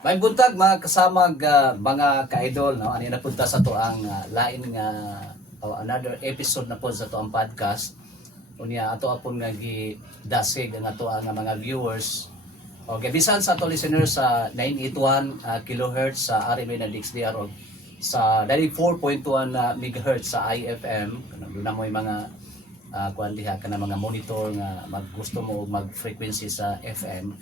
May buntag mga kasamag mga ka-idol no ani napunta sa to ang lain nga another episode na po sa to ang podcast unya ato apon nga gidasig ang ato ang mga viewers o bisan sa ato listeners sa 981 kilohertz sa RMA na DXDR o sa 94.1 megahertz sa IFM doon na mo yung mga kuan diha kana mga monitor nga maggusto mo mag frequency sa FM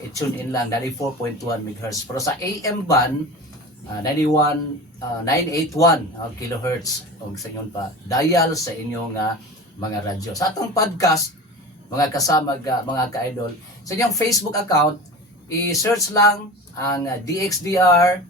i-tune in lang 94.1 MHz pero sa AM band 981 kilohertz o sa inyon pa dial sa inyong mga radyo sa atong podcast mga kasama mga ka-idol sa inyong Facebook account i-search lang ang DXDR-RMN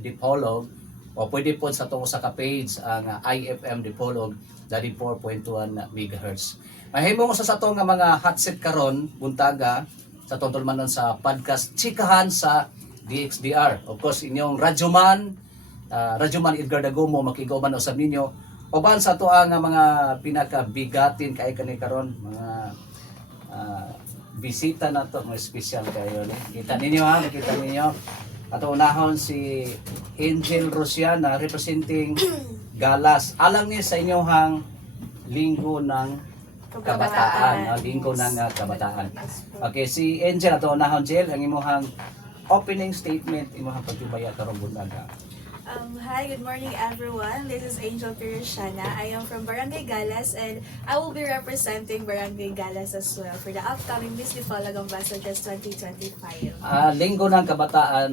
Dipolog o pwede po sa itong sa ka-page ang IFM Dipolog 94.1 MHz. Mahimo mo sa ato nga mga hotset karon buntaga sa tungtol sa podcast Chikahan sa DXDR. Of course inyong Radyoman Edgar Dagomo makigoman usab ninyo. Uban sa ato nga mga pinakabigatin kay kani karon mga bisita na to mga special kayo ni. Kita ninyo nakita ninyo. Ato unahon si Angel Rosiana representing Galas. Alang ni sa inyohang linggo ng kabataan, linggo ng kabataan. Okay, si Angel ato unahon Angel ang imong opening statement imong pagtubaya karong buntaga. Hi, good morning everyone. This is Angel Pirishana. I am from Barangay Galas and I will be representing Barangay Galas as well for the upcoming Miss Dipolog Ambassadors 2025. Linggo ng kabataan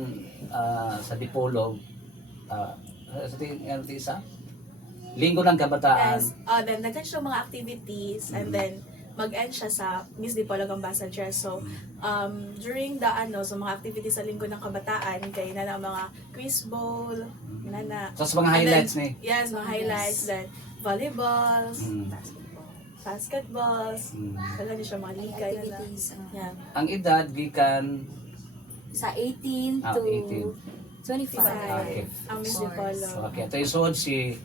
sa Dipolog sa isa? Linggo ng kabataan. Yes. Then nagtan siya mga activities and then mag-end siya sa Miss Dipolog Ambassador. So, during the so mga activities sa Linggo ng Kabataan, kay na mga quiz bowl, So, sa mga highlights ni? Yes, mga highlights. Then, volleyballs, basketballs, wala din siya mga liga. Activities. Yeah. Ang edad, gikan Sa 18 to 18. 25. Okay. Ang Miss Dipolog. Okay, ito yung si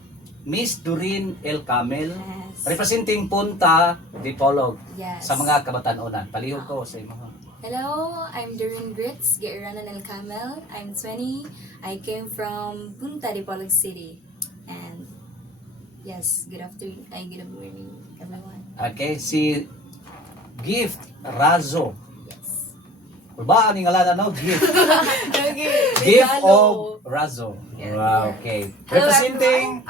Miss Doreen L. Camel, Yes. representing Punta Dipolog Yes. sa mga kabataan-unan. Palihog ko sa imo. Hello, I'm Doreen Grits, Gairanan El Camel. I'm 20. I came from Punta Dipolog City. And yes, good morning everyone. Okay, si Gift Razo. Yes. Ba ang ngalan no? Gift. Gift of Razo. Wow, okay. Hello, Representing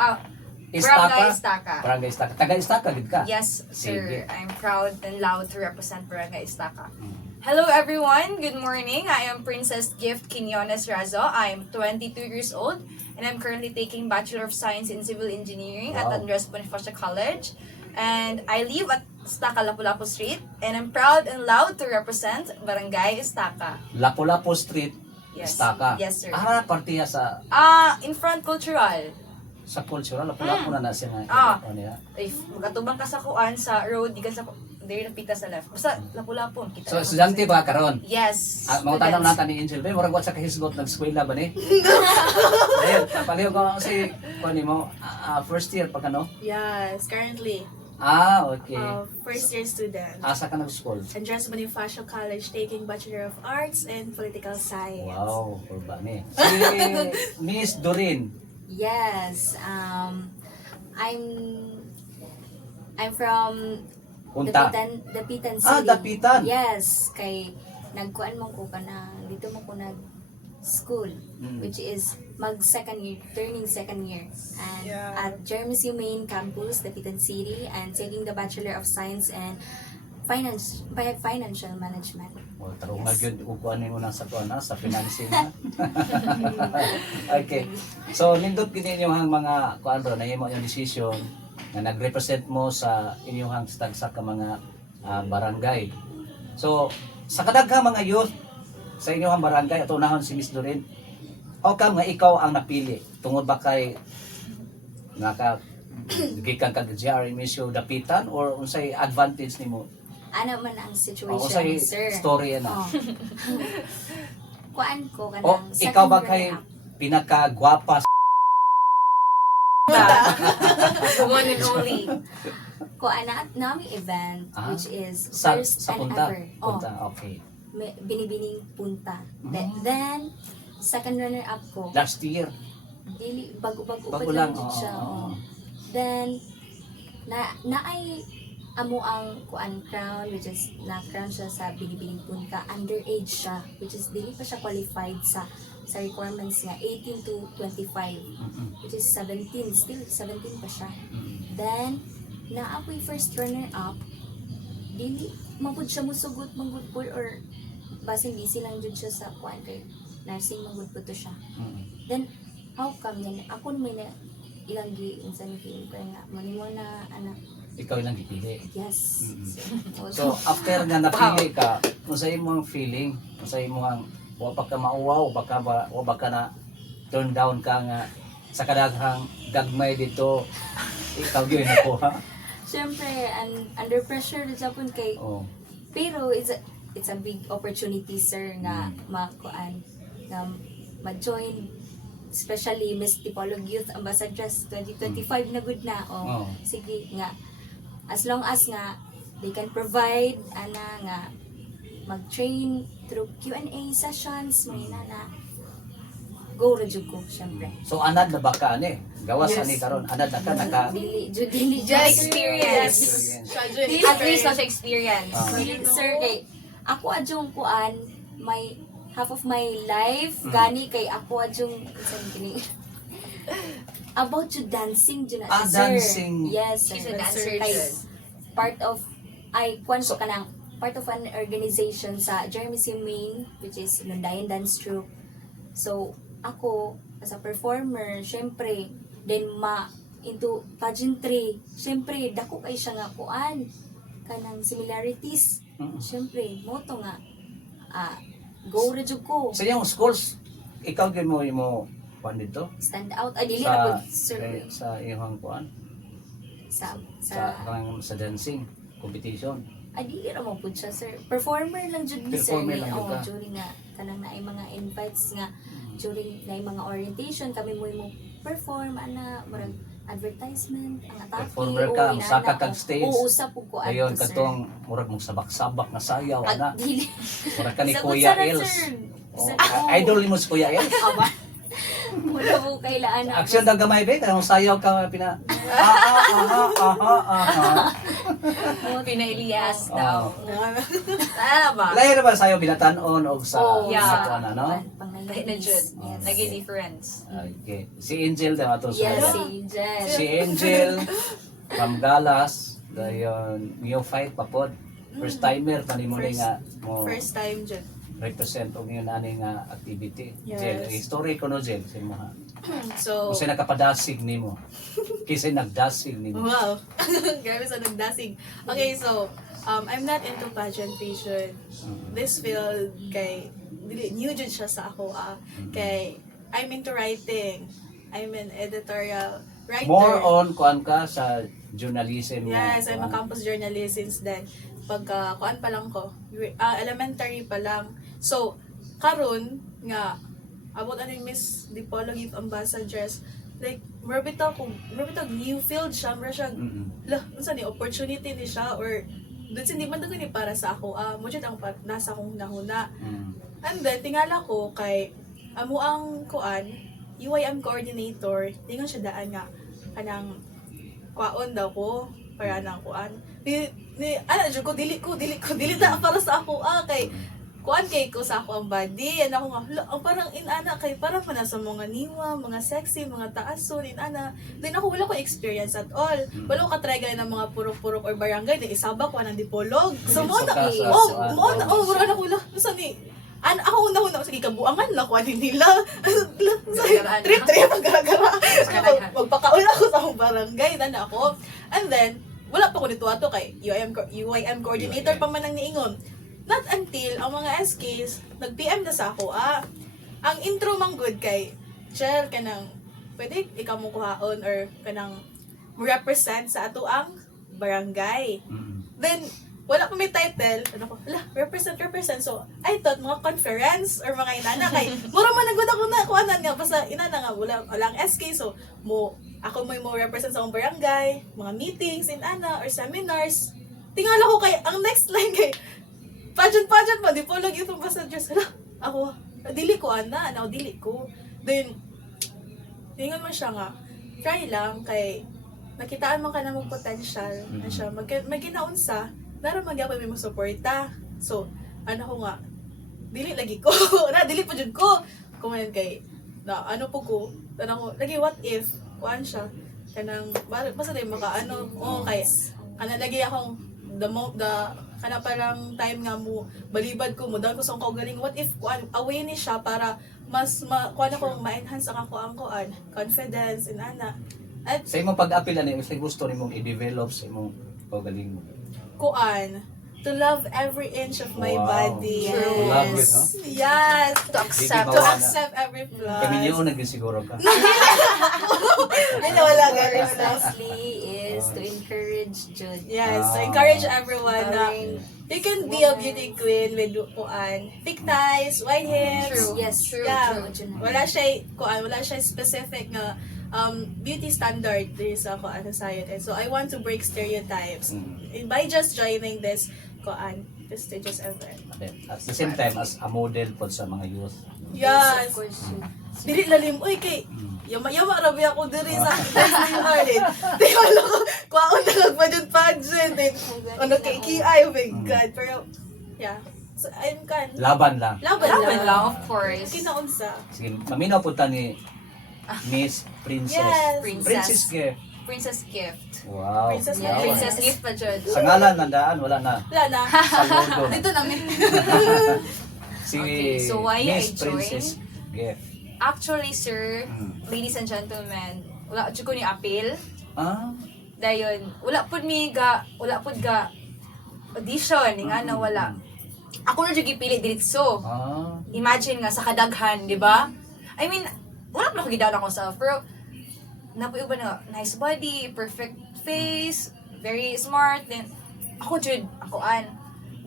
Barangay Estaca. Barangay Estaca. Taga Estaca gid ka? Yes, Sige. sir. I'm proud and loud to represent Barangay Estaca. Hello, everyone. Good morning. I am Princess Gift Quinones Razo. I am 22 years old, and I'm currently taking Bachelor of Science in Civil Engineering at Wow. Andres Bonifacio College. And I live at Estaca, Lapu-Lapu Street, and I'm proud and loud to represent Barangay Estaca. Lapu-Lapu Street, Yes. Estaca. Yes, sir. Partiya sa In front cultural. cultural. Lapu-Lapu na siya nga. Ano niya? If magatubang ka sa kuan sa road, di ka sa there napita sa left. Basta lapu-lapu kita. So, estudyante ba karon? Yes. Mga tanong students. natin ni Angel, ba murag wat sa kahisgot nag-eskwela ba ni? Ayun, palihog ko kasi kuan mo first year pa kano? Yes, currently, Okay. first year student. Asa ka nag-school? Andres Bonifacio College taking Bachelor of Arts and Political Science. Wow, urba ni. Si Miss Doreen. Yes. I'm from Punta. Dapitan City. Dapitan. Yes, kay nagkuan mo ko na dito mo ko nag school which is turning second year and Yeah. at Jeremy's Main Campus, Dapitan City, and taking the Bachelor of Science and Financial Management. O tarong gyud upuan nimo na sa kuan sa financing na. Okay. So nindot gid inyong mga kuan ro nahimo yung decision na nagrepresent mo sa inyong stagsa ka mga barangay. So sa kadaghang mga youth sa inyong barangay ato unahon si Miss Doreen. O kam nga ikaw ang napili tungod ba kay gikan kag GRE issue dapitan or unsay advantage nimo? Ano man ang situation, Unsay sir? story ana? Oh. Kuan ko O kanang ikaw ba second kay runner-up. pinakagwapa The one and only. Ko anak nami event which is sa first and punta. ever. Punta, okay. Binibining Punta. Then, second runner-up ko, Last year. dili bago-bago pa Bago lang lang. jud siya. Oo. Oo. Then naay amo ang kuan crown, which is na crown siya sa Binibining Punta. Underage siya, which is dili pa siya qualified sa requirements nga 18 to 25, which is 17, still 17 pa siya. Then naa ako'y first runner up, dili mapud siya musugot manggud po, or basing busy lang jud siya sa kuan kay nursing manggud po to siya. Then how come yan? Ako naman na ilang unsa ni feeling ko nga mo na anak. Ikaw lang gipili. Yes. So after nga napili ka, unsa imong feeling? Unsa imong wa pa ka mauwaw, wa ba ka na turn down ka nga sa kadaghang gagmay dito. Ikaw gyud nakuha. Siyempre, under pressure na Japon kay, Oh. pero it's a big opportunity, sir, na makuan, na ma-join, especially Miss Tipolog Youth Ambassadress 2025 na good na. Oh. Sige nga, as long as nga they can provide nga mag-train through Q&A sessions, may na go ra jud ko, syempre. So anad na ba ka ani? Gawas Yes. ani karon, anad na ka naka Dili Just experience. At least na siya experience. Dili, sir, kay ako adjong kuan, my half of my life gani kay ako adjong saan kini about to dancing jud na sir. Dancing. Yes, She's sir. a dancer Kay jud. part of kwan ko kanang part of an organization sa Jeremy Simain, which is Lundayan Dance Troupe. So ako as a performer, syempre then into pageantry, syempre dako kay siya nga kuan kanang similarities. Syempre mo to nga go ra jud ko, sa iyong schools, ikaw gyud mo kuan dito stand out. Dili sa na po sir sa iyong kuan sa sa dancing competition. dili ra mo pud siya, sir. Performer lang jud ni sir. Performer lang jud ka. During nga kanang naay mga invites nga during naay mga orientation kami mo perform murag advertisement ang atake. Performer ka, o, saka inana, kag stage. Oo, usap pug ko Ayun adto, sir. katong murag mong sabak-sabak na sayaw ana. Dili. Murag ka ni Sa Kuya kutsaran, Els. sir. Oh, Sa- idol mo si Kuya Els. Aba. Wala mo kailaan ako. Action daw gamay be, kanang sayaw ka pina. Pina-Elias Oh. daw. Ano ba? Layo na ba sayaw binatan-on og sa Oo, Yeah. sa kuan ano? Pang Lahi na jud. Yes. Naging difference. Okay. Si Angel daw ato sa Yes, iya. si Jen. Si Angel from Galas, dayon neophyte pa pod. First timer pa nimo First- nga mo First time dyan. represent og yun ani nga activity. Yes. Jel, history ko no Jel sa mo ha. So, Kung nakapadasig nimo. Kisay nagdasig nimo. wow. Grabe sa nagdasing. Okay, so, I'm not into pageantry. This field, kay, new jud siya sa ako. Kay, I'm into writing. I'm an editorial writer. More on kuan ka sa journalism nga, Yes, I'm a kuan. campus journalist since then. Pagka, kuan pa lang ko, elementary pa lang. So, karon nga, about ano yung Miss Dipolog Youth Ambassadress, like, marbita new field siya, mara siya, lah, unsa ni, opportunity ni siya, or, doon hindi man doon ni para sa ako, mo dyan ang nasa akong hunahuna. And then, tingala ko kay, amo ang kuan, UIM coordinator, tingon siya daan nga, kanang, kwaon daw ko, para nang kuan. Ano, dili na para sa ako, kay, kuan kay ko sa ako ang body, and ako nga, ang parang inana kay, parang man sa mga niwa, mga sexy, mga taason, inana. Then ako wala ko experience at all. Wala ko katry gaya ng mga purok-purok or barangay, na isabak ko ng dipolog. So, mo na, wala na ko lang, nasa ni, ako una-una, sige, kabuangan lang ko, nila. Trip, magagara. Magpakaula ko sa akong barangay, na ako. And then, wala pa ko dito ato kay UIM coordinator pa man ang niingon. Not until ang mga SKs nag-PM na sa ako, ang intro mang good kay Chel, kanang pwede ikaw mo kuhaon or kanang represent sa ato ang barangay. Then, wala pa may title, ano ko, represent. So, I thought mga conference or mga inana kay, mura man nagod ako na, kuanan nga, basta inana nga, walang SK, so, ako mo represent sa akong barangay, mga meetings, inana, or seminars. Tingala ko kay, ang next line kay, pageant pa, di po lagi itong messages. Hala, ako, dili ko, dili ko. Then, tingnan mo siya nga, try lang, kay, nakitaan man ka na mong potential, na siya, may ginaunsa, naroon magyapay may suporta. So, ko nga, dili lagi ko, dili pa dyan ko. Kumain kay, po ko, lagi what if, kuhaan siya, kanang, basta din kay, lagi akong, kana parang time nga mo, balibad ko mo, dahil ko sa kaugaling, what if, away ni siya para, mas, kuhaan ako, ma-enhance ang kuhaan, confidence, and At, Sa imong pag-apil ani sa gusto nimong i-develop sa imong pagaling mo. kuhaan, to love every inch of my Wow. body. To love it, no? Yes. To accept. To accept every flaw. Kami niyo naging siguro ka. Wala, ganun lang. Precisely is to encourage Jud. Yes, to Ah. encourage everyone na Empowering you can be a beauty queen with kuan, thick thighs, wide hips. True. Yes, true, Yeah. true, Jud. Wala siya specific nga beauty standard diri sa kuan society. So I want to break stereotypes by just joining this kuan prestigious event. At the same time as a model po sa mga youth. Yes. Of course, Jud. Dili lalim oy kay yama rabi ako diri sa Disney World. Di wala ko kuan na pageant. Ano kay KI, oh my God. Pero yeah. So I'm kan Laban lang. Laban lang, of course. kinaunsa. Sige, maminaw po ta ni Miss Princess. Yes. Princess Gift. Princess Gift. Wow. Princess Yeah. Wow. Princess Gift pa, Jud. Sa ngalan nandaan wala na. Wala na. Sa logo. Dito namin. Si Okay, so why Miss I joined? Princess Gift. Actually, sir, Mm. ladies and gentlemen, wala ko ni appeal. Ah, Dayon, wala pud ga audition, nga na wala. Ako na jud gipili diretso. ah. Imagine nga sa kadaghan, di ba? I mean, wala pa ako gidown ako self, pero napuyo ba na nice body, perfect face, very smart, then ako jud,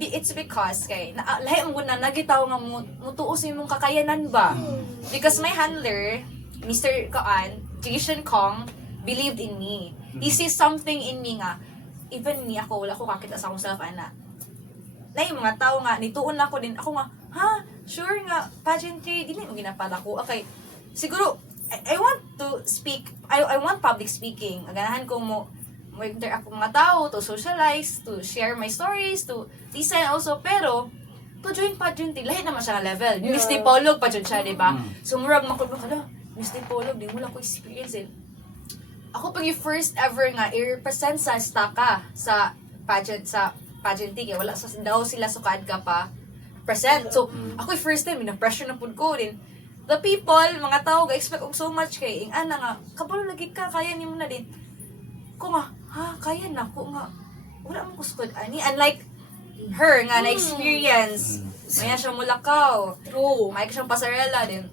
it's because kay lahi mo na nagitaw nga mutuo sa imong kakayanan ba? Because my handler, Mr. Jason Kong, believed in me. He sees something in me nga, even me ako, wala ko kakita sa akong self, na yung mga tao nga, nituon ako din, ako nga, sure nga, pageantry, di na yung ginapala ko. Okay, siguro, I want to speak, I want public speaking. Aganahan ko mo interact with mga tao, to socialize, to share my stories, to listen also, pero, to join pageantry, lahat naman siya nga level. Yeah. Miss Tipolog pa dyan siya, di ba? So, murag makulong, Miss Tipolog, di mo lang ko experience eh. Ako pag yung first ever nga, i-represent sa Staka, sa pageantry, kaya wala daw sila sukad ka pa present. So, ako yung first time, na-pressure na pud ko din. The people, mga tao, ga-expect og so much kay ing ana nga, kabalo lagi ka, kaya ni mo na din. Ko nga, kaya na ko nga. Wala mo kusukod ani. Unlike her nga na-experience. Maya siya mulakaw. True. May siyang pasarela din.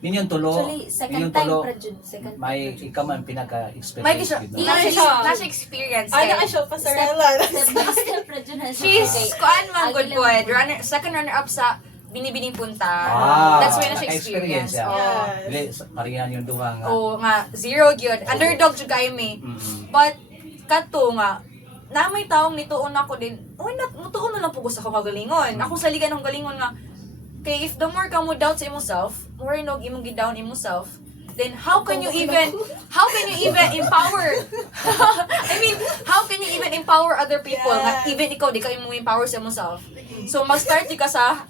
Ninyong tulo. Actually, second ninyong time tulo, pa, Jud. Second time may pa, Jud. ikaw man pinaka-experience. May siya, with nasa experience. Ay, kay- naka-show pa sa Rela. Step by step, Jud, na siya. She's, Okay. kuan man, good Aguila boy. man. Second runner-up sa Binibining Punta. Ah, That's why na siya naka-experience experience. siya. Oh. Dili, parihan yung duha nga. Nga, zero gyud. Underdog jud kayo me. Mm-mm. But, kato nga, na may taong nituon ako din, why not, mutuon na lang po ko sa kagalingon. Ako sa liga ng galingon nga, kay if the more ka mo doubt sa imong self, more nog imong gi-down imong self, then how can you even empower I mean, how can you even empower other people nga Yes. even ikaw di ka imong empower sa imong self. So mag-start di ka sa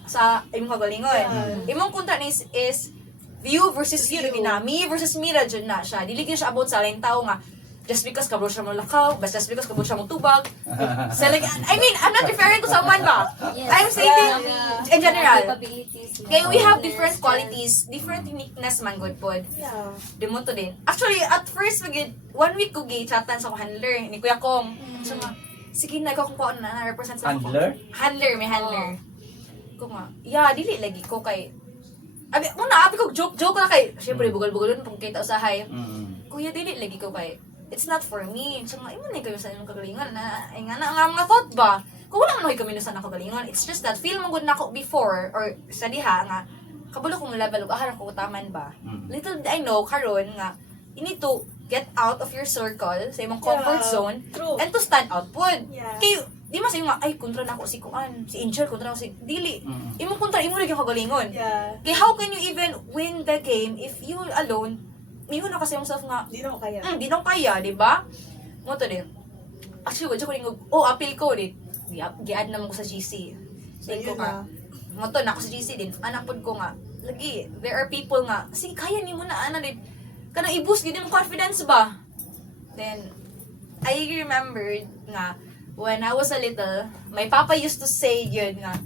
imong kagalingon. Imong kontra is you versus you na me versus me ra jud na siya. Dili gyud siya about sa lain tao nga just because kabro siya mo lakaw, just because kabro siya mo tubag. So like, I mean, I'm not referring to someone ba? Yes. I'm stating Yeah. in general. Capabilities, Kaya we have manners, different and- qualities, different uniqueness man good pod. Yeah. Di mo to din. Actually, at first, 1 week ko gi-chatan sa akong handler, ni Kuya Kong. So nga, sige na, ikaw kung paano na represent sa ako. Handler? Handler, may handler. Ko nga, yeah, dili lagi ko kay... Abi ko, joke na kay... Siyempre, bugal-bugal yun, pag kita usahay. Mm-mm. Kuya, dili lagi ko kay... It's not for me. So nga, imo na kayo sa inyong kagalingan na, ay nga na, nga mga thought ba? Kung wala man kami sa nakagalingan, it's just that, feel mo good na ako before, or sa diha nga, kabalo kong level, ahara ko taman ba? Mm. Little did I know, karon nga, you need to get out of your circle, sa imong comfort Yeah, zone, true. and to stand out pod. Yeah. Kay, di man sa nga, ay, kontra na ako si Kuan, si Angel, kontra ako si Dili. Mm. Imong kontra, imo lagi yung kagalingon. Yeah. Kay, how can you even win the game if you alone, mingon na kasi yung self nga, Di na ko kaya. di na ko kaya, di ba? Mo to din. Actually, wadyo ko rin, appeal ko din. Gi-add naman ko sa GC. So, Din ko yun ka. Mo to, na ako sa GC din. Anak pod ko nga. Lagi, there are people nga, sige, kaya ni mo na, din. Kanang i-boost, gid yung confidence ba? Then, I remembered nga, when I was a little, my papa used to say yun nga,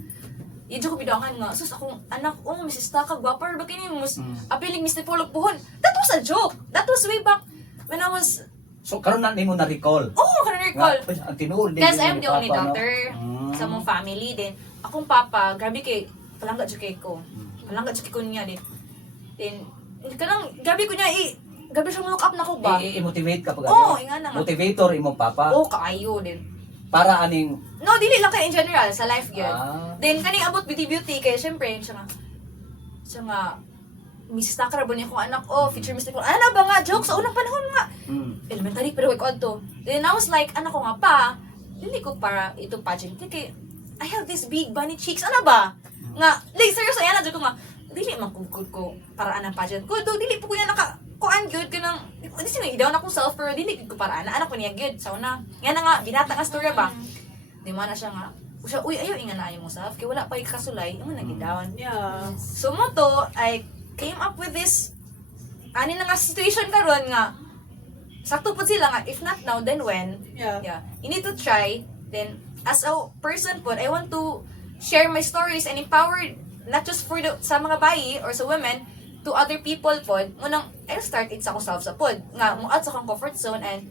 yun ko bidangan nga, sus akong anak, Mrs. Taka, gwapar, bakit niyo mas appealing Mr. Polog Puhon? That was a joke. That was way back when I was, So karon na nimo na recall. kanang recall. Nga, ang tinuod din Because yun I'm ni the only Papa, no? daughter sa mong family din. Akong papa, grabe kay, palangga dyan kay ko. Palangga dyan kay ko niya din. Then, kanang, grabe ko niya, grabe siya look up na ko ba? I-motivate ka pag Oo, nga na nga. Motivator imong papa Oo, kaayo din. para aning No, dili lang kay in general, sa life yun. Ah. Then, kaning abot beauty, kaya syempre, siya nga, Mrs. Takara ba niya kong anak, future Mr. Paul, ano ba nga, joke, sa unang panahon nga. Elementary, pero wag to. Then, I was like, anak ko nga pa, hindi ko para ito pageant. Kaya, I have this big bunny cheeks, ano ba? Nga, like, seryoso, yan, ko nga, dili man kugod ko para anang pageant ko. Do, dili po ko yan kuan good ka nang, hindi siya i-down akong self, pero dili ko para anak ko niya good. So, yan na nga, binata nga story ba? Di man na siya nga, siya, uy, ayaw inga na mo self, kaya wala pa yung kasulay, yung nag-down. Yeah. So mo to, I came up with this, ani na nga situation karon nga, sakto po sila nga, if not now, then when? Yeah. Yeah. You need to try, then, as a person po, I want to share my stories and empower, not just for sa mga bayi or sa women, to other people po, munang, I'll start it sa akong self sa pod, nga, muat sa akong comfort zone, and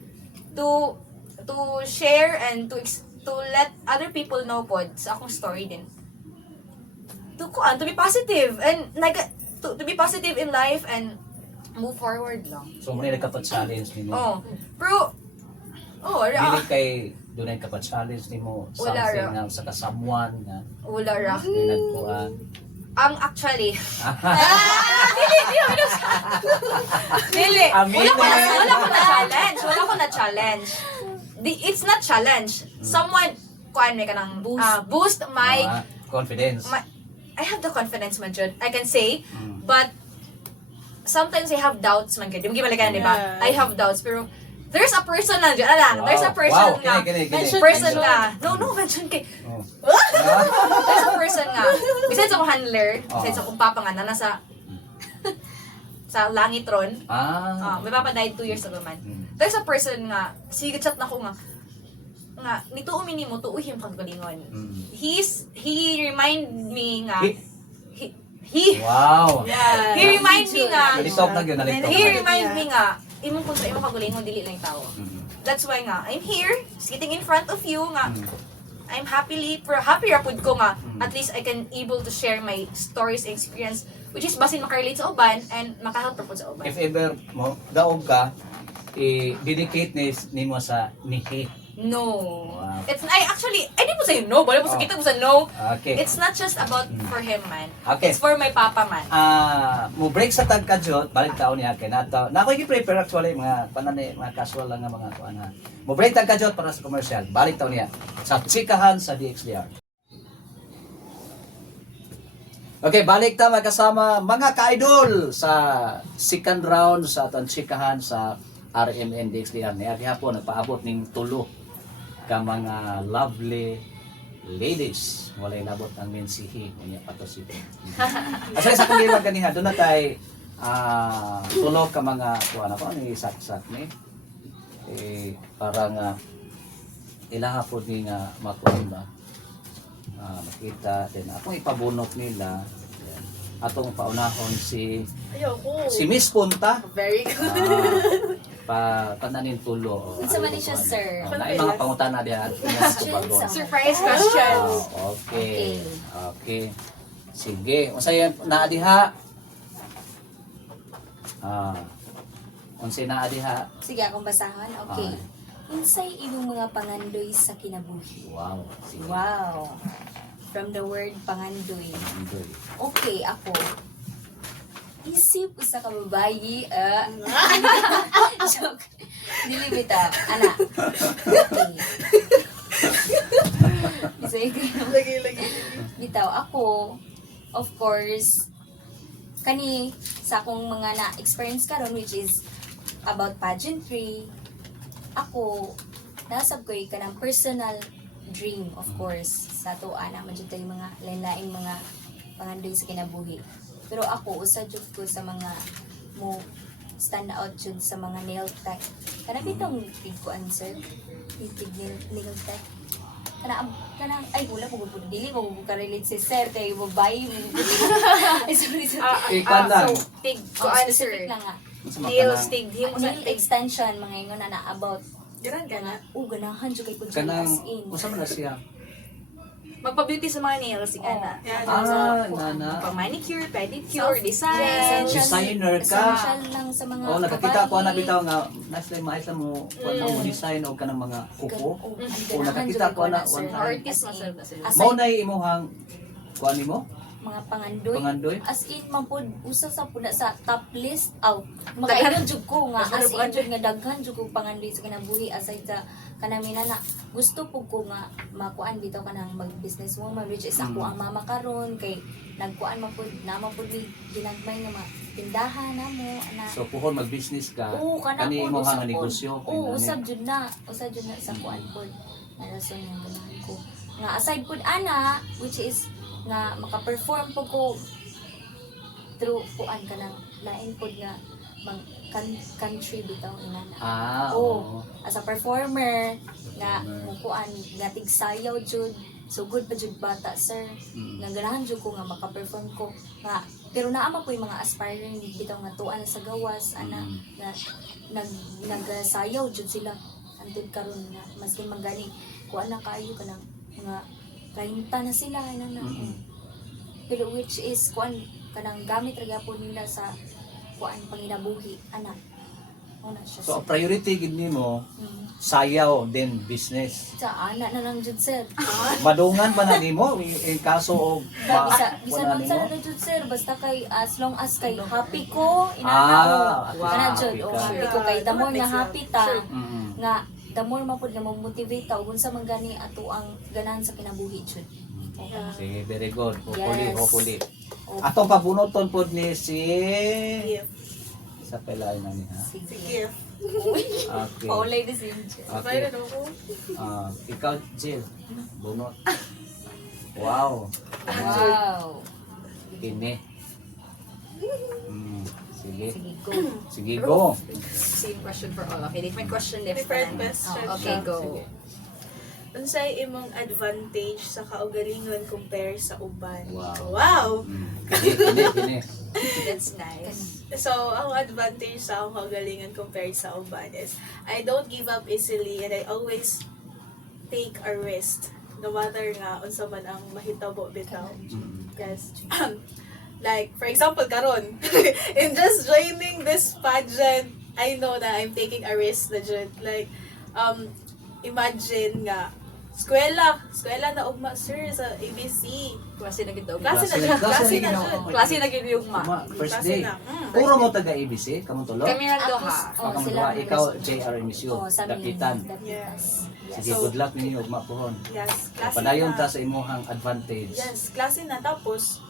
to share and to let other people know pod sa akong story din. To be positive, and to be positive in life, and move forward lang. so muna ka pa challenge nimo. Oh, pero, Dili kay dunay ka pa challenge nimo Wala something ra. nga sa kasamuan nga wala ra. ni nagkuan. Ang actually, Dili. Aminin. Wala ko na challenge. It's not challenge. Someone, kuan may kanang boost my, Confidence. I have the confidence man jud. I can say, Mm. but sometimes I have doubts man gud. Di mo gibalikan, di ba? Yeah. I have doubts, pero there's a person na dyan. Alang, there's a person nga. Kini. Person nga. No, mention kay. Oh. There's a person nga. Besides ako handler, besides ako papa nga, na nasa sa langitron. May papa died 2 years ago man. There's a person nga, sige chat na ko nga nito umini mo tuuhi yung kagalingon. He remind me nga Wow. Yeah. He remind me nga Nalitop na gyud, nalitop. he remind me nga imong kung sa imong kagalingon dili lang tao. Mm. That's why nga I'm here sitting in front of you nga I'm happy rapud ko nga at least I can able to share my stories and experience which is basin makarelate sa uban and makahelp po sa uban. If ever mo daog ka, i-dedicate nimo sa nihi. No. Wow. I didn't po say no, bala po sa kita po sa no. Okay. It's not just about for him man. Okay. It's for my papa man. Mo break sa tagkadjot, balik taon niya kay nato. Na ako gi-prepare actually mga panani, mga casual lang nga mga kuan ha. Mo break tagkadjot para sa commercial. Balik taon niya sa Chikahan sa DXDR. Okay, balik ta magkasama mga ka-idol sa second round sa atong Chikahan sa RMN DXDR. Niya gihapon nagpaabot ning tulo ka mga lovely ladies. Walay nabot ang mensihi unya pato si. Asa sa kuliwag kaniha do na tay tulo ka mga kuan ako ni saksak ni parang ilaha po ni nga makuan ba makita din ako ipabunot nila. Yan. Atong paunahon si Ayoko. Miss Punta. Very good. Pananin tulo. Unsa man ni siya, sir? Ay mga pangutana diha. Surprise questions. Okay. Okay. Sige. Unsay naa diha? Unsay naa diha? Sige, akong basahan. Okay. Unsay imong mga pangandoy sa kinabuhi? Wow. Sige. Wow. From the word pangandoy. Enjoy. Okay, ako. isip usa ka babayi. Joke. Dili bitaw. Ana. Okay. Lagi. Bitaw ako, of course, kani sa akong mga na-experience karon which is about pageantry, ako nasab ko kanang personal dream, of course, sa tuwa na man jud tayo mga lain-laing mga pangandoy sa kinabuhi. Pero ako usa jud ko sa mga mo stand out jud sa mga nail tech. Kana bitong tig-kuan sir, nail tech. Kana ay wala ko gud dili mo ka relate si sir kay babae mo. Ay sorry. Ikaw lang. So, tig ko Specific answer. lang nga. Nails, tig, himo sa Nail tig. extension mga ingon na about Garan ka na. ganahan jud kay ko Kanang, as in. unsa man na siya? Magpa-beauty sa mga nails, nga na. Yan. Nana. Pag-manicure, pedicure, design. Yes. Designer ka. Essential lang sa mga Oh, nakakita ko na babae. bitaw nga nice lang maayos lang mo kuan mo design og kanang mga kuko. Oh, Oh, nakakita ko na one time. Artist na sila na sila. Mao na imong kuan nimo? mga pangandoy. Pangandoy? As in, mampod, usa sa puna sa top list out. Makaingon jud ko nga, as in jud nga daghan jud ko pangandoy sa kinabuhi aside sa kanamina na gusto po ko nga makuan bitaw kanang mag-business woman which is ako ang mama karon kay nagkuan mapud na mapud mi ginagmay nga mga tindahan namo ana. So puhon mag-business ka. Oo, kana Kani po, imong usab nga po. negosyo. Oo, Kani. usab jud na sa kuan po. Na rason yung ganahan ko. Nga aside pud ana which is nga maka-perform po ko through kuan ka ng lain po nga country bitaw inana. Oo. As a performer nga mukuan nga tigsayaw jud so good pa jud bata sir. Nga ganahan jud ko nga maka-perform ko nga pero naa man po yung mga aspiring bitaw nga tuan sa gawas ana nga nagsayaw jud sila until karon nga maski magani kuan na kayo kanang mga 30 na sila inana. Pero which is kuan kanang gamit ra gyapon nila sa kuan panginabuhi ana. Una siya. So ang priority gid nimo Mm. sayaw then business. Sa ana na lang jud sir. Madungan ba na nimo in kaso og Bisa wala man sa nimo? na jud sir basta kay as long as kay happy ko inana wow. kana jud o happy ko kay the more nga happy ta Mm. nga the more man pud nga mo-motivate ta ug unsa man gani ato ang ganahan sa kinabuhi jud. Okay. Sige, very good. Hopefully, Yes. hopefully. Okay. Atong pabunoton pod ni si Gift. sa pelay na ni ha. Sige. Gift. Okay. Paulay din si Okay. Bayran ako. Ikaw, Jill. Bunot. Wow. Wow. Kini. Sige. Sige go. Sige, go. Same question for all. Okay, different question left. Different na. question Oh, okay, siya. go. Sige. Unsay imong advantage sa kaugalingon compare sa uban? Wow. Wow. Kini. That's nice. So, ang advantage sa akong kaugalingon compared sa uban is I don't give up easily and I always take a risk no matter nga unsa man ang mahitabo bitaw. Yes. Like, for example, karon in just joining this pageant, I know that I'm taking a risk na dyan. Like, imagine nga, eskwela na ugma, sir, sa ABC. Klase na gito. Klase na Klase dyan, na klase na ginawa. dyan. Klase na gito yung ma. First Klase day. na. Puro mo taga ABC, kamong tulo? Kami na to Ako, ha. oh, Kamong sila duha, ang ikaw rest. JR MSU, Oh, sa amin, Dapitan. Dapitas. Sige, So, good luck ninyo ugma pohon. Yes, klase Padayon na. ta sa imong advantage. Yes, klase na. Tapos,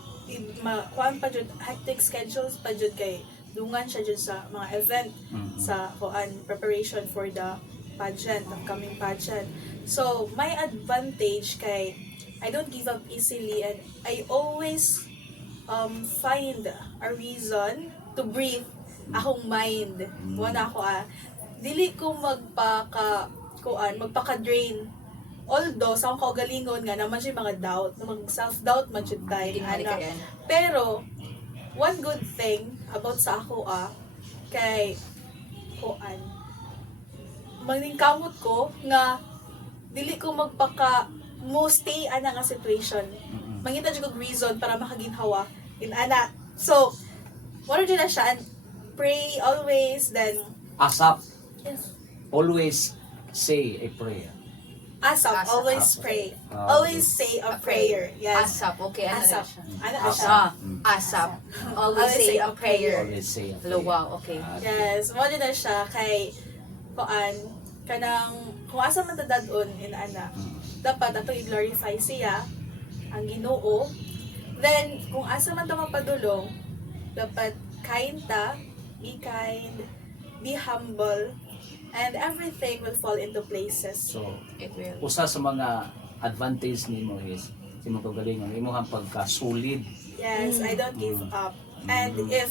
kuan pa jud hectic schedules pa jud kay dungan siya jud sa mga event sa kuan preparation for the pageant, upcoming pageant. So, my advantage kay I don't give up easily and I always find a reason to breathe akong mind. Wala ako dili ko magpaka-drain. Although, sa akong kaugalingon nga naman siya mga doubt, mga self-doubt man siya tayo. Tingali ka yan. Pero, one good thing about sa ako kay kuan, maningkamot ko nga dili ko mo stay ana nga situation. Mangita jud kog reason para makaginhawa in ana. So, wala jud na siya and pray always then Asap, yes. always say a prayer. Asap, Asap. always Asap. pray. Ah, Always say a prayer. Yes. Asap, okay. Ano na Asap. siya? Ano Asap. siya? ASAP. Always say a prayer. Always say. Hello, wow, okay. Yes, mo na siya kay kuan kanang kung asa man ta dadon ana. Dapat ato i-glorify siya ang Ginoo. Then kung asa man ta mapadulong, dapat kind ta, be kind, be humble, and everything will fall into places. So, It will. usa sa mga advantage nimo is si mo kagalingon imo ang pagkasulid. Yes, I don't give up. And if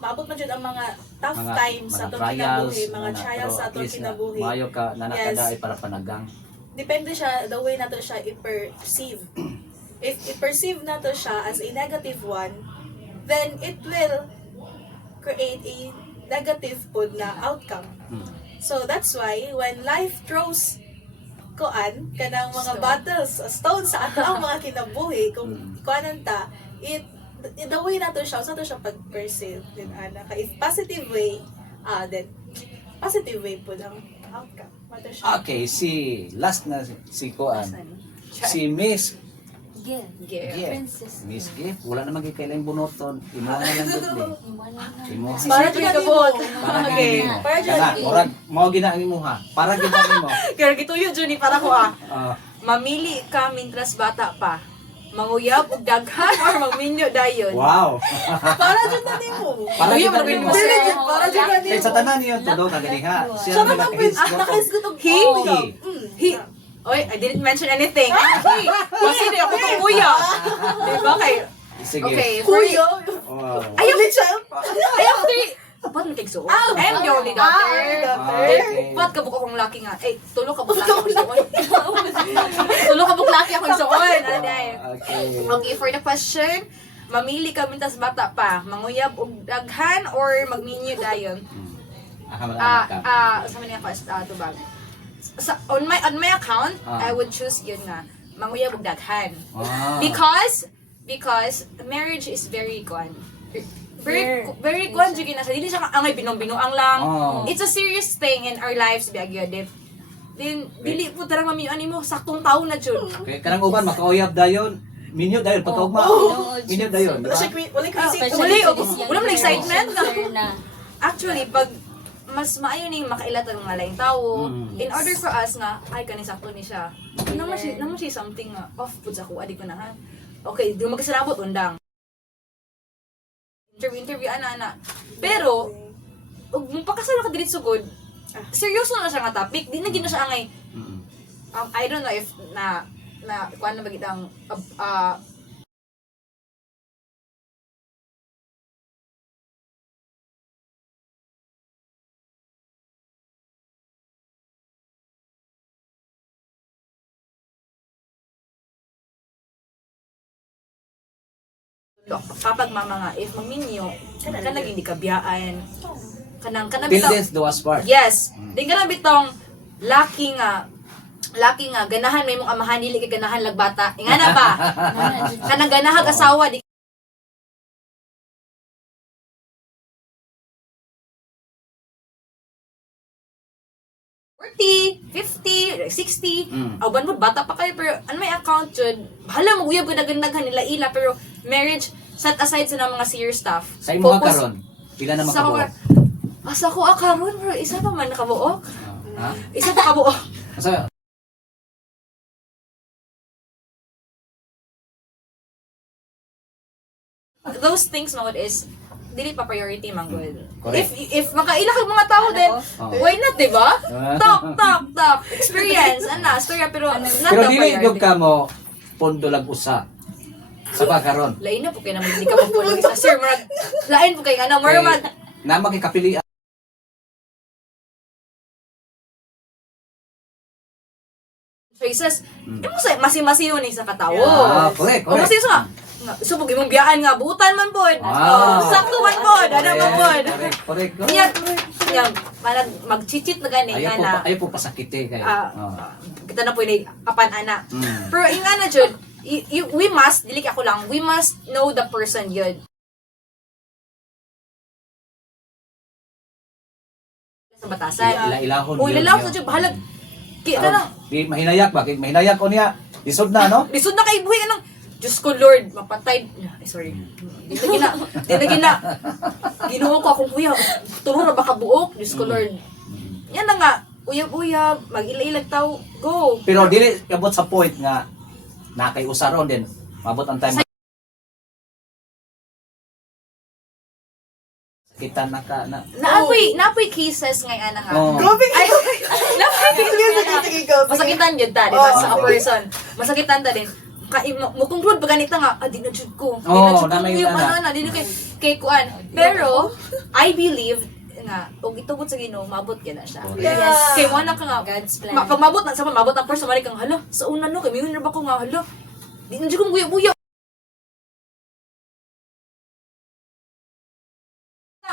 maabot man jud ang mga tough Mga times sa atong kinabuhi, mga trials sa atong kinabuhi. Maayo ka nanakada Yes. ay para panagang. Depende siya the way nato siya i-perceive. If i-perceive nato siya as a negative one, then it will create a negative pod na outcome. So that's why when life throws kanang mga battles, stones sa ato ang mga kinabuhi, kung kuanan ta, the way nato siya, sa to siya pag-perceive din ana. If positive way, then positive way po ang outcome. Mato siya. Okay, last na si Kuan. Si Miss Gift. Gift. Princess. Miss Gift, wala namang kailang bunoton. Imo na lang gud ni. Imo. Para dyan ka po. Para Okay. gid mo. Para dyan. Kana, murag mao gina ang imuha. Para gid mo. Kaya gituyo, Juni, para ko Ah, Mamili ka mintras bata pa. Manguyab og daghan or magminyo dayon. wow. Para dyan na nimo. Para Uy, gid marami mo. mo. Para dyan na Kay nimo. sa tanan niyo tulo ka ganiha. Siya Siya na naman nakahisgot og He? He. Oy, I didn't mention anything. He. Kasi di ako itong kuya. Diba kayo? Sige. Okay, for Kuya. Wow. Ayaw, siya. ayaw, three. Ba't mo tigso? I'm the only daughter. Okay. Ba't kabuk akong laki nga? Eh, tulo kabuk laki akong suon. Tulo kabuk laki akong suon. Aday. Okay. Okay, for the question, mamili ka mintas bata pa, manguyab og daghan or magminyo dayon? Sa man ako tubag. On my account, I would choose yun nga, manguyab og daghan. Because marriage is very very kuan jud na sa dili siya angay binong-binuang lang. It's a serious thing in our lives biagyo dip. Then dili po tarang mamiuan nimo saktong taon na jud. Okay, kanang uban makauyab dayon. Minyo dayon pagkaugma. Minyo dayon. Wala siya wala crazy. Wala man excitement na. Actually, pag mas maayo ning makailat ang mga laing tao, in order for us nga, ay kani sakto ni siya. Naman siya something nga, off pud sa kuha, di ko na ha. Okay, di magkasarabot, undang. Interview, ana. Pero, ug mupakasala ka dili sugod, seryoso na siya nga topic, di na gina siya angay. I don't know if na kuan na bagit ang kapag mama nga, if magminyo, kanang hindi kabiyaan, kanang Till bitong, death do us part. yes, din kanang bitong, laki nga, ganahan may mong amahan, dili kay ganahan lagbata, ingana ba? Kanang ganahan asawa, di $40, $50, $60, awan mo, bata pa kayo, pero ano may account yun, bahala mag-uyab ko nagandaghan nila ila, pero marriage, set aside sa mga serious stuff. Sa imo karon, pila na Sa makabuo? Asa ko akaron, bro, isa pa man nakabuok. Ha? Isa pa kabuok. Asa Those things no is dili pa priority man good. Correct. If makaila kag mga tao din, why not, di ba? Talk. Experience, story pero not Pero the dili gyud priority. ka mo pondo lang usa. Sa ba karon? Lain na po kay naman hindi ka magpulo sa sir, marag lain po kay ana marag Na makikapili choices. Imo sa masi-masiyo ni sa katawo. correct. O kasi sa subog imong biyaan nga buutan man pod. Sakto man pod, ana man pod. Correct. Nya mag-chichit na gani nga na. Ayaw po pasakite kayo. Kita na po ni apan ana. Pero ingana jud, we must dili ako lang, we must know the person yun. Sa batasan. Ilahon. O ilalahon sa jud bahala. Kaya lang, Mahinayak ba? Mahinayak ko niya. Isod na, no? lisod na kay buhi anang Diyos ko Lord, mapatay. Ay, sorry. Di na gina. Ginoo ko akong kuya. Turo na baka buok. Diyos ko Lord. Yan na nga. Uyab-uyab. Mag-ilailag tao. Go. Pero dili abot sa point nga nakay usaron din. Mabot ang time kita na Naapoy cases ngayon na nga. Oh. Ay, masakitan yun ta, di ba? Sa a person. Masakitan ta din. Mukonklud pa ganita nga, di na jud ko. Di na jud ko nanay yung na. di na kay kuan. Pero, I believe nga, og itubot sa Ginoo, maabot gyud na siya. Yes. Kay mo na ka nga, God's plan. pag mabot na sa mabot ang person, mali kang hala, sa una no, kay mingon na ba ko nga, hala, di na jud ko buya-buya.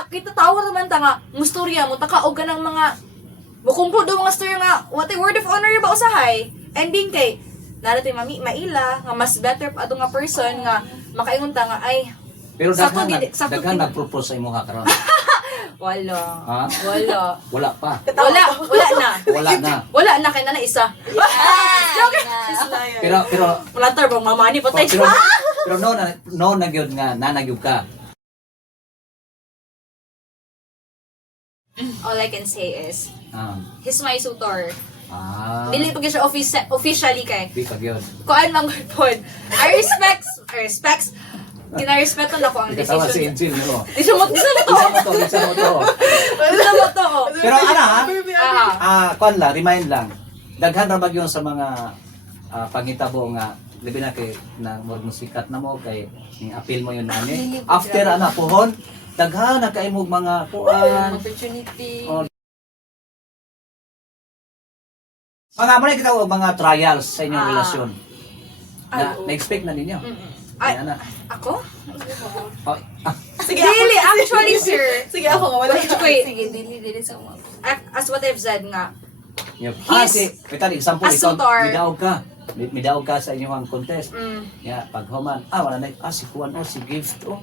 Kita tawa naman ta nga, mustorya mo, taka o ganang mga, mukumplo daw mga storya nga, what a word of honor ba usahay? Ending kay, natin maila, nga mas better pa ato nga person nga, makaingon ta nga, ay, Pero Sakto daghan gid- sakto daghan gid- nag-propose sa imo karon. wala. Ha? Wala. Wala pa. Wala na. Wala na. Wala na, kaya na isa. Pero Wala tar bang mamani patay. pero no na gyud nga nanagyud ka. All I can say is, Ah. he's my tutor. Ah. Dili pa gyud siya officially kay. Di pa gyud. Kuan man gud pod. I respects kina-respeto na ko ang Katawa si decision. Angel mo. Di siya mo to. Isa mo to. Di siya mo to. Pero ana Ah. kuan lang, remind lang. Daghan ra bagyo sa mga pangitabo nga labi na kay na mo sikat na mo kay ning appeal mo yun ani. After ana pohon, daghan na kay mo mga kuan. Opportunity. Oh. Mga mo na kita og mga trials sa inyong relasyon. Na-expect na ninyo. Ay, Ay, ana. ako? Oh, Sige, Dili, actually, sir. Sige, ako nga. Wala Wait, Sige, dili sa mga. as what I've said nga, yep. His- Si, kita example as ikaw, tutor. midaog ka sa inyong contest. mm, Ya, pag human, wala na, si Juan o, si Gift o.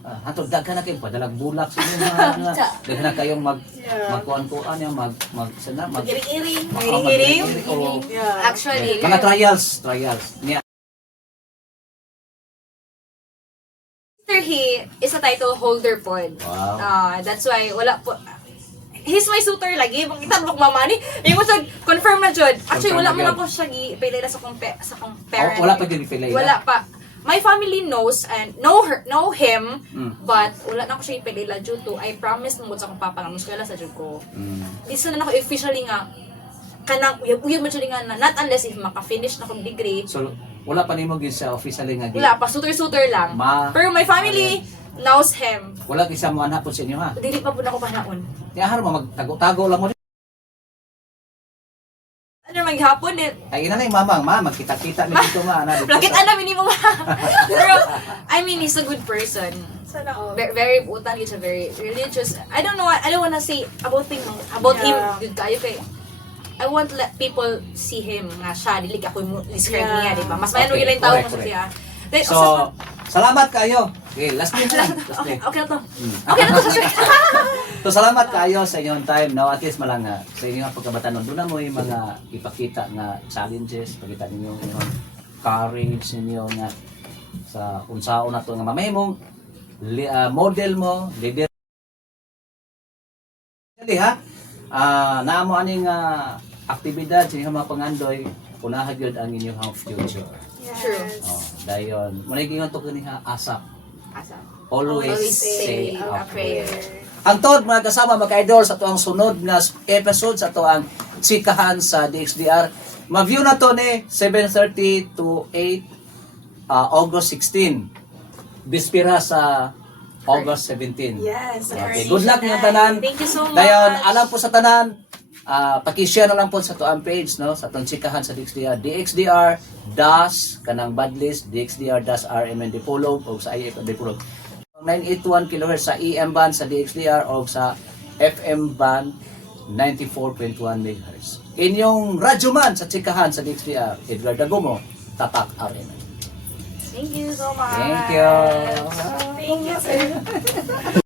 Hatod daghan na kayo, padalag bulak sa inyo mga, daghan na kayong magkuhan-kuhan niya, sana, Giring-iring. Giring-giring? o, Yeah. actually, mga trials. Niya, after he is a title holder pod. wow. That's why, wala po, he's my suitor lagi. Bang kita mo mamani. Yung mo siya, confirm na jud. Actually, Confirm wala na mo jud. na ko siya ipilay sa kong parent. Wala pa din pila Wala pa. My family knows and know him, Mm. but wala na ko siya ipilila due to I promised mo sa akong papa nga muskala sa jud ko. Isa na ako officially nga kanang uyab mo siya nga na not unless if maka-finish na kong degree. So, wala pa nimo gid sa officially nga Wala pa, sutor-sutor lang. Pero my family knows him. Wala kisa mo anhapon sa inyo ha. Dili pa po na ako panahon. Kaya har mo magtago-tago lang mo. Ano maghapon eh. Ay ina na yung mamang, magkita-kita ni dito ana dito. Lakit sa- alam, hindi mo Pero, I mean, he's a good person. Sana all. Very putan, he's a very religious. I don't wanna say about him Yeah. good kayo kay I want to let people see him nga siya, dili ako mo describe Yeah. niya, di ba? Mas mayroon Okay, yung tao correct, mo correct. siya. Then, So, salamat kayo. Okay, last name lang. Last okay, name. okay na to. Mm. Okay na to. So, salamat kayo sa inyong time. Now, at least malanga sa inyong pagkabataan. Doon na mo yung mga ipakita nga challenges, pagkita ninyo yung courage ninyo nga sa unsaon na to nga mamahimong model mo, leader. Dili ha, naamo aning aktibidad sa inyong mga pangandoy, unahan yun ang inyong future. True. Oh, dayon, muna gingon to kaniha asap. Asa. Always say say a a prayer. Ang tod mga kasama mga idol sa tuang sunod nga episode sa tuang Chikahan sa DXDR. Ma-view na to ni 7:30 to 8 August 16. Bispira sa August 17. Yes. Okay, good luck niyo tanan. Thank you so much. Dayon, alam po sa tanan, paki-share na lang po sa tuang page no, sa tuang Chikahan sa DXDR. DXDR das kanang badlist DXDR das RMN Dipolog o sa IF Dipolog. 981 kHz sa EM band sa DXDR o sa FM band 94.1 MHz. Inyong radyo man sa Chikahan sa DXDR, Edgar Dagumo, Tatak RMN. Thank you so much. Thank you. Thank you, sir.